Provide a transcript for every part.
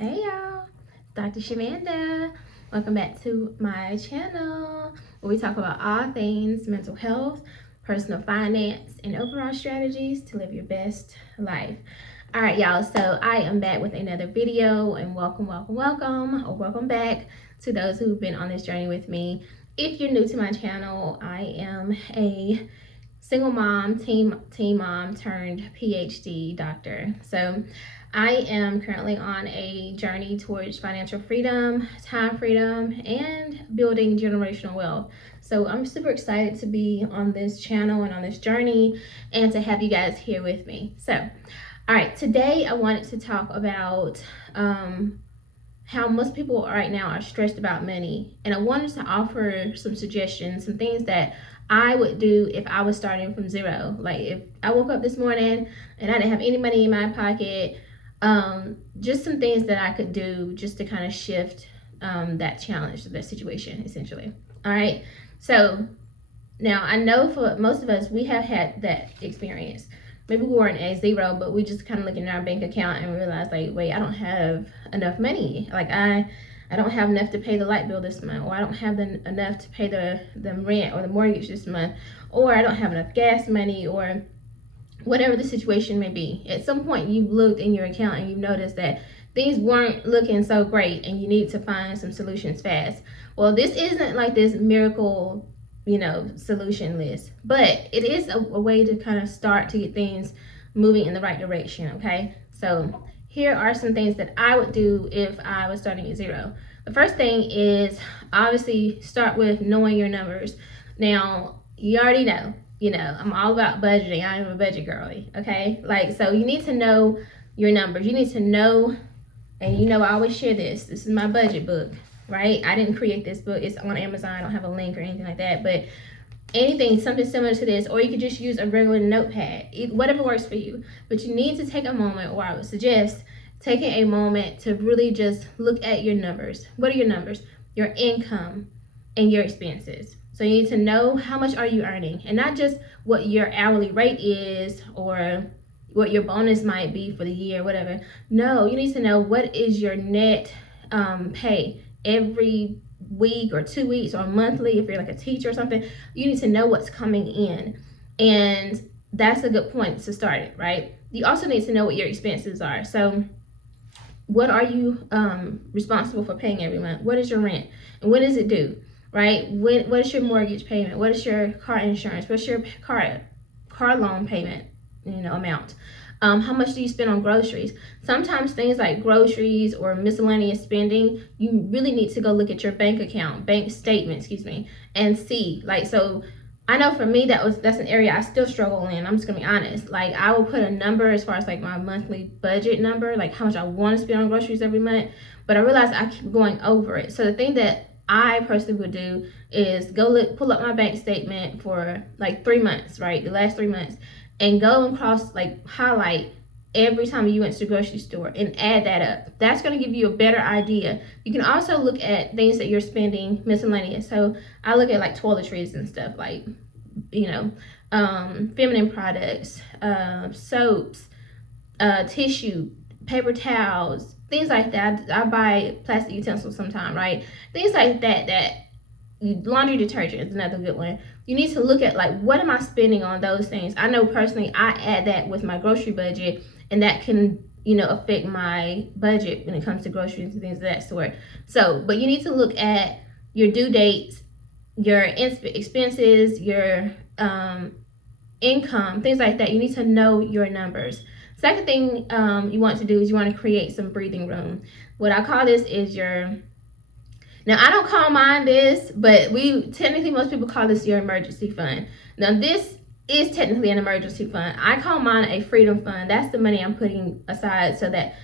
Hey y'all, Dr. Shamanda. Welcome back to my channel where we talk about all things mental health, personal finance, and overall strategies to live your best life. All right, y'all, so I am back with another video, and welcome back to those who've been on this journey with me. If you're new to my channel, I am a single mom, teen mom turned PhD doctor. So I am currently on a journey towards financial freedom, time freedom, and building generational wealth. So I'm super excited to be on this channel and on this journey and to have you guys here with me. So, all right, today I wanted to talk about how most people right now are stressed about money. And I wanted to offer some suggestions, some things that I would do if I was starting from zero. Like if I woke up this morning and I didn't have any money in my pocket, just some things that I could do just to kind of shift that challenge, that situation, essentially. All right. So now I know for most of us, we have had that experience. Maybe we weren't at zero, but we just kind of looking at our bank account and realized, like, wait, I don't have enough money. Like I don't have enough to pay the light bill this month, or I don't have enough to pay the rent or the mortgage this month, or I don't have enough gas money, or whatever the situation may be. At some point you've looked in your account and you've noticed that things weren't looking so great and you need to find some solutions fast. Well, this isn't like this miracle, solution list, but it is a way to kind of start to get things moving in the right direction. Okay, so here are some things that I would do if I was starting at zero. The first thing is obviously start with knowing your numbers. Now, you already know, I'm all about budgeting. I'm a budget girly, okay? Like, so you need to know your numbers. You need to know, and I always share this. This is my budget book, right? I didn't create this book. It's on Amazon. I don't have a link or anything like that, but something similar to this, or you could just use a regular notepad, whatever works for you. But you need to take a moment, or I would suggest taking a moment to really just look at your numbers. What are your numbers? Your income and your expenses. So you need to know how much are you earning, and not just what your hourly rate is or what your bonus might be for the year, whatever. No, you need to know what is your net pay every week or 2 weeks or monthly. If you're like a teacher or something, you need to know what's coming in, and that's a good point to start it, right? You also need to know what your expenses are. So what are you responsible for paying every month? What is your rent, and when does it due, right? What is your mortgage payment? What is your car insurance? What's your car loan payment, amount? How much do you spend on groceries? Sometimes things like groceries or miscellaneous spending, you really need to go look at your bank statement, and see. Like, so I know for me that's an area I still struggle in. I'm just gonna be honest. Like, I will put a number as far as like my monthly budget number, like how much I want to spend on groceries every month, but I realize I keep going over it. So the thing that I personally would do is pull up my bank statement for like 3 months, right? The last 3 months, and go and highlight every time you went to the grocery store and add that up. That's going to give you a better idea. You can also look at things that you're spending miscellaneous. So I look at like toiletries and stuff, like, feminine products, soaps, tissue, paper towels, things like that. I buy plastic utensils sometimes, right? Things like that. Laundry detergent is another good one. You need to look at, like, what am I spending on those things? I know personally I add that with my grocery budget, and that can affect my budget when it comes to groceries and things of that sort. So, but you need to look at your due dates, your expenses, your income, things like that. You need to know your numbers. Second thing you want to do is you want to create some breathing room. What I call this is now, I don't call mine this, but most people call this your emergency fund. Now, this is technically an emergency fund. I call mine a freedom fund. That's the money I'm putting aside so that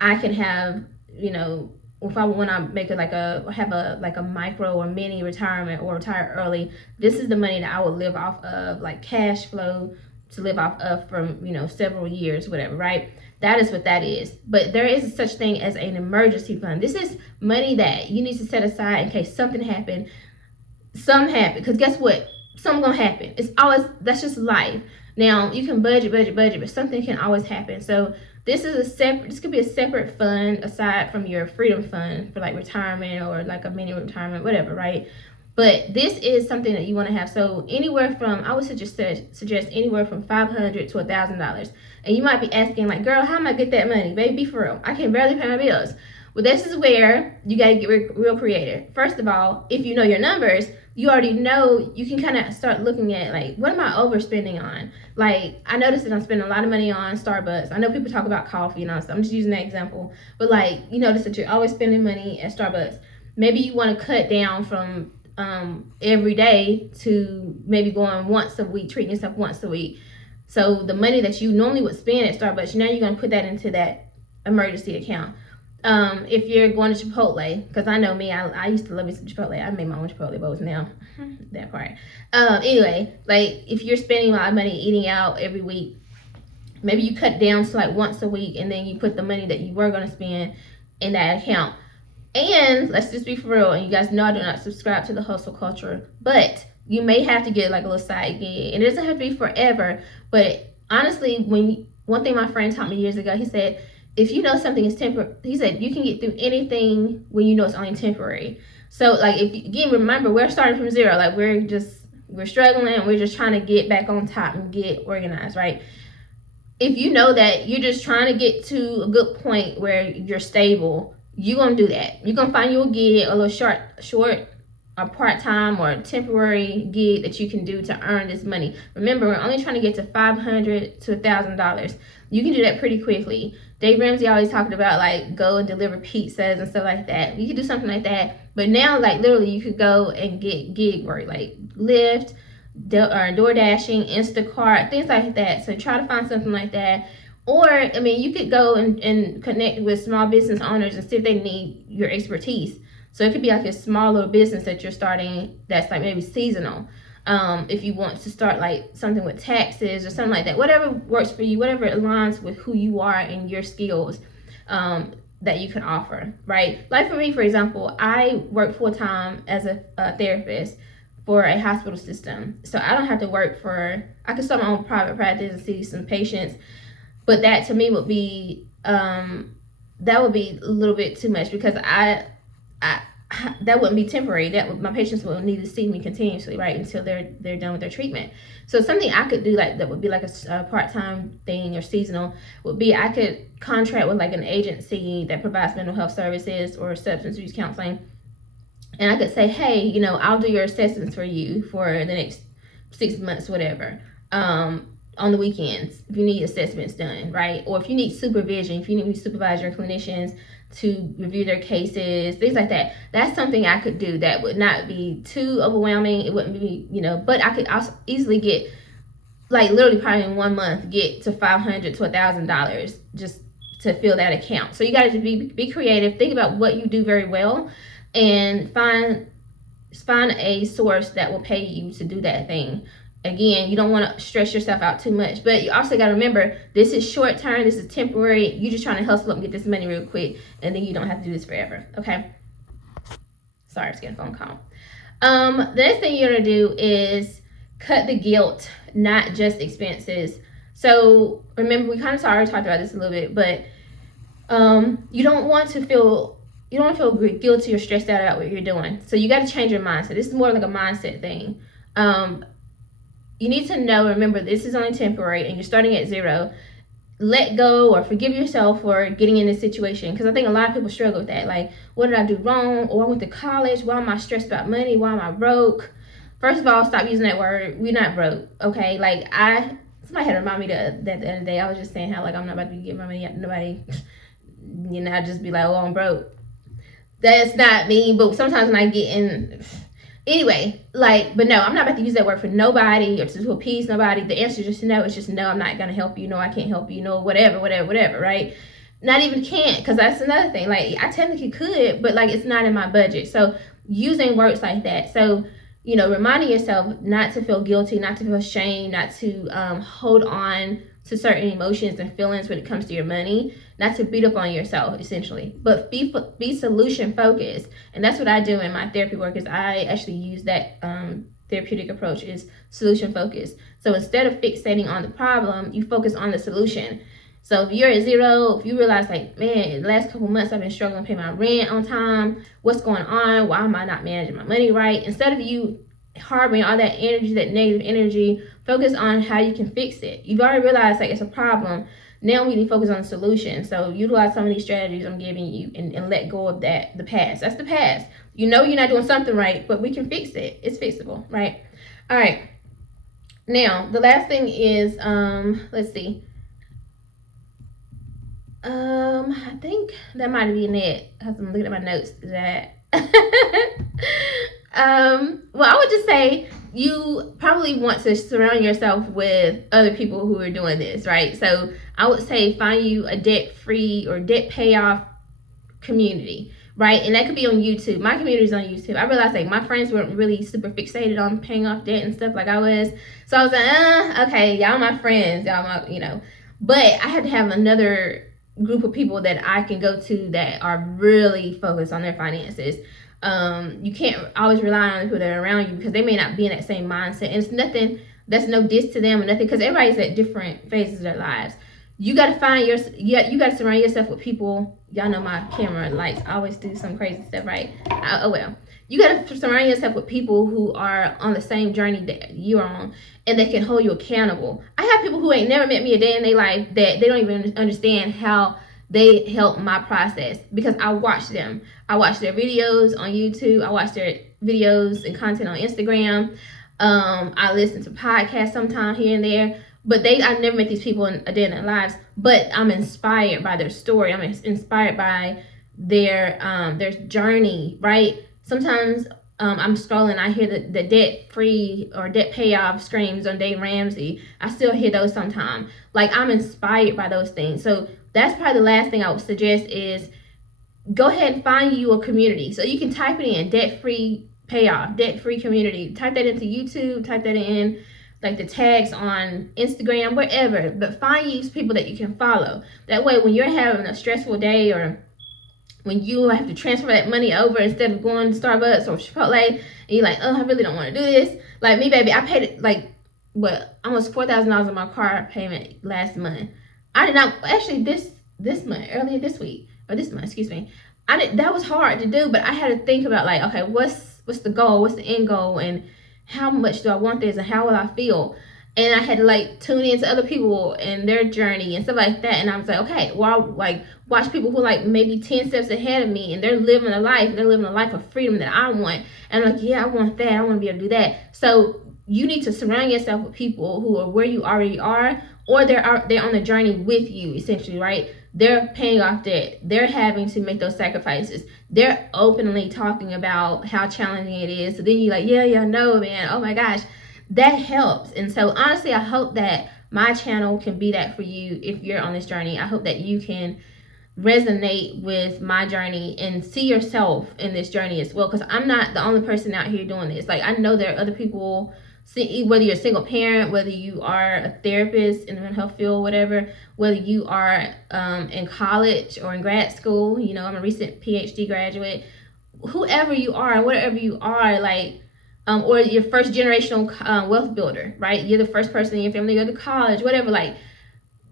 I can have, if I want to make it have a micro or mini retirement or retire early, this is the money that I would live off of, like cash flow to live off of from, several years, whatever, right? That is what that is. But there is such thing as an emergency fund. This is money that you need to set aside in case something happened. Because guess what? Something gonna happen. That's just life. Now, you can budget, but something can always happen. So this could be a separate fund aside from your freedom fund for like retirement or like a mini retirement, whatever, right? But this is something that you want to have. So anywhere from, I would suggest anywhere from $500 to $1,000. And you might be asking like, girl, how am I get that money? Baby, be for real. I can barely pay my bills. Well, this is where you got to get real creative. First of all, if you know your numbers, you already know, you can kind of start looking at like, what am I overspending on? Like, I noticed that I'm spending a lot of money on Starbucks. I know people talk about coffee and all stuff. I'm just using that example. But like, you notice that you're always spending money at Starbucks. Maybe you want to cut down from every day to maybe going once a week, treating yourself once a week. So the money that you normally would spend at Starbucks, now you're going to put that into that emergency account. If you're going to Chipotle, because I know me, I used to love me some Chipotle. I made my own Chipotle bowls now. That part. Anyway, like if you're spending a lot of money eating out every week, maybe you cut down to like once a week, and then you put the money that you were going to spend in that account. And let's just be for real, and you guys know I do not subscribe to the hustle culture, but you may have to get like a little side gig, and it doesn't have to be forever. But honestly, one thing my friend taught me years ago, he said, if you know something is temporary, he said you can get through anything when you know it's only temporary. So like, again, remember, we're starting from zero. Like we're struggling, and we're just trying to get back on top and get organized, right? If you know that you're just trying to get to a good point where you're stable, you're going to do that. You're going to find you a gig, a little short, a part-time or temporary gig that you can do to earn this money. Remember, we're only trying to get to $500 to $1,000. You can do that pretty quickly. Dave Ramsey always talked about like go and deliver pizzas and stuff like that. You could do something like that. But now, like literally, you could go and get gig work like Lyft, or DoorDashing, Instacart, things like that. So try to find something like that. Or, I mean, you could go and connect with small business owners and see if they need your expertise. So it could be like a small little business that you're starting that's like maybe seasonal. If you want to start like something with taxes or something like that, whatever works for you, whatever aligns with who you are and your skills that you can offer, right? Like for me, for example, I work full-time as a therapist for a hospital system. So I don't have to I can start my own private practice and see some patients. But that to me would be that would be a little bit too much, because I that wouldn't be temporary. My patients will need to see me continuously, right, until they're done with their treatment. So something I could do like that would be like a part-time thing or seasonal would be, I could contract with like an agency that provides mental health services or substance use counseling, and I could say, hey, I'll do your assessments for you for the next 6 months, whatever. On the weekends, if you need assessments done, right? Or if you need supervision, if you need me to supervise your clinicians to review their cases, things like that. That's something I could do that would not be too overwhelming. It wouldn't be, but I could also easily get, like literally probably in 1 month, get to $500 to $1,000 just to fill that account. So you got to be creative, think about what you do very well, and find a source that will pay you to do that thing. Again, you don't want to stress yourself out too much, but you also got to remember, this is short term, this is temporary. You're just trying to hustle up and get this money real quick, and then you don't have to do this forever, okay? Sorry, I was getting a phone call. The next thing you're going to do is cut the guilt, not just expenses. So remember, we kind of already talked about this a little bit, but you don't want to feel guilty or stressed out about what you're doing. So you got to change your mindset. This is more like a mindset thing. You need to remember, this is only temporary and you're starting at zero. Let go or forgive yourself for getting in this situation, because I think a lot of people struggle with that. Like, what did I do wrong? Or I went to college. Why am I stressed about money? Why am I broke? First of all, stop using that word. We're not broke, okay? Like, somebody had to remind me that the other day. I was just saying how, like, I'm not about to get my money up. Nobody, I'd just be like, oh, I'm broke. That's not me, but sometimes when I get in... Anyway, but no, I'm not about to use that word for nobody or to appease nobody. The answer is just no. It's just no, I'm not going to help you. No, I can't help you. No, whatever, right? Not even can't, because that's another thing. Like, I technically could, but, like, it's not in my budget. So using words like that. So, reminding yourself not to feel guilty, not to feel shame, not to hold on to certain emotions and feelings when it comes to your money, not to beat up on yourself, essentially, but be solution focused. And that's what I do in my therapy work, is I actually use that therapeutic approach, is solution focused. So instead of fixating on the problem, you focus on the solution. So if you're at zero, if you realize like, man, the last couple months I've been struggling to pay my rent on time, what's going on? Why am I not managing my money right? Instead of you harboring all that energy, that negative energy, focus on how you can fix it. You've already realized like it's a problem. Now we need to focus on the solution. So utilize some of these strategies I'm giving you and let go of that, the past. That's the past. You know you're not doing something right, but we can fix it. It's fixable, right? All right. Now, the last thing is, let's see. I think that might be it. I have to look at my notes. That well, I would just say you probably want to surround yourself with other people who are doing this, right? So I would say find you a debt-free or debt payoff community, right? And that could be on YouTube. My community is on YouTube. I realized like my friends weren't really super fixated on paying off debt and stuff like I was. So I was like, okay, y'all my friends, y'all my, But I had to have another group of people that I can go to that are really focused on their finances. You can't always rely on the people that are around you because they may not be in that same mindset. And it's nothing, that's no diss to them or nothing, because everybody's at different phases of their lives. You got to find you got to surround yourself with people. Y'all know my camera lights always do some crazy stuff, right? Oh well. You got to surround yourself with people who are on the same journey that you're on and that can hold you accountable. I have people who ain't never met me a day in their life that they don't even understand how they help my process because I watch them. I watch their videos on YouTube. I watch their videos and content on Instagram. I listen to podcasts sometime here and there. But I never met these people in a day in their lives. But I'm inspired by their story. I'm inspired by their journey, right? Sometimes I'm scrolling, I hear the debt-free or debt payoff screams on Dave Ramsey. I still hear those sometimes. Like, I'm inspired by those things. So that's probably the last thing I would suggest is go ahead and find you a community. So you can type it in, debt-free payoff, debt-free community. Type that into YouTube, type that in like the tags on Instagram, wherever. But find you people that you can follow. That way when you're having a stressful day or when you have to transfer that money over instead of going to Starbucks or Chipotle, and you're like, oh, I really don't want to do this. Like me, baby, I paid it like, almost $4,000 on my car payment last month. I did not, actually this month, earlier this week, or this month, excuse me. That was hard to do, but I had to think about like, okay, what's the goal? What's the end goal? And how much do I want this? And how will I feel? And I had to like tune into other people and their journey and stuff like that. And I was like, okay, well, like watch people who like maybe 10 steps ahead of me and they're living a life. They're living a life of freedom that I want. And I'm like, yeah, I want that. I want to be able to do that. So you need to surround yourself with people who are where you already are, or they're on the journey with you, essentially, right? They're paying off debt. They're having to make those sacrifices. They're openly talking about how challenging it is. So then you're like, yeah, no, man. Oh my gosh. That helps. And so honestly, I hope that my channel can be that for you if you're on this journey. I hope that you can resonate with my journey and see yourself in this journey as well, because I'm not the only person out here doing this. Like, I know there are other people, whether you're a single parent, whether you are a therapist in the mental health field, whatever, whether you are in college or in grad school. I'm a recent PhD graduate. Whoever you are, whatever you are, like, or your first generational wealth builder, right? You're the first person in your family to go to college, whatever. Like,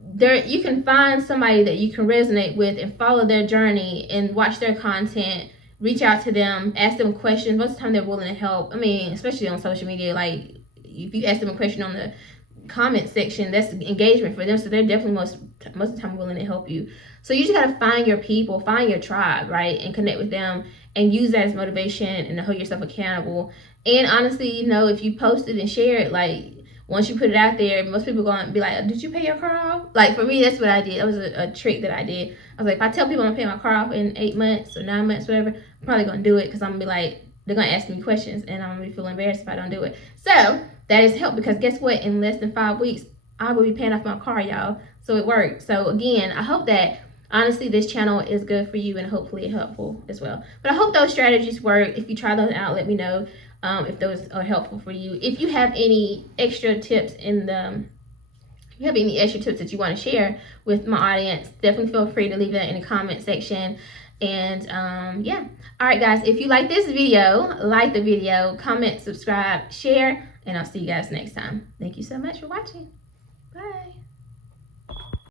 you can find somebody that you can resonate with and follow their journey and watch their content, reach out to them, ask them questions. Most of the time they're willing to help. I mean, especially on social media, like if you ask them a question on the comment section, that's engagement for them. So they're definitely most of the time willing to help you. So you just got to find your people, find your tribe, right? And connect with them and use that as motivation and to hold yourself accountable. And honestly, if you post it and share it, like once you put it out there, most people are going to be like, did you pay your car off? Like for me, that's what I did. That was a trick that I did. I was like, if I tell people I'm going to pay my car off in 8 months or 9 months, whatever, I'm probably going to do it because I'm going to be like, they're going to ask me questions and I'm going to feel embarrassed if I don't do it. So that has helped because guess what? In less than 5 weeks, I will be paying off my car, y'all. So it worked. So again, I hope that honestly this channel is good for you and hopefully helpful as well. But I hope those strategies work. If you try those out, let me know if those are helpful for you. If you have any extra tips if you have any extra tips that you want to share with my audience, definitely feel free to leave that in the comment section. And yeah. All right, guys, if you like this video, like the video, comment, subscribe, share, and I'll see you guys next time. Thank you so much for watching. Bye.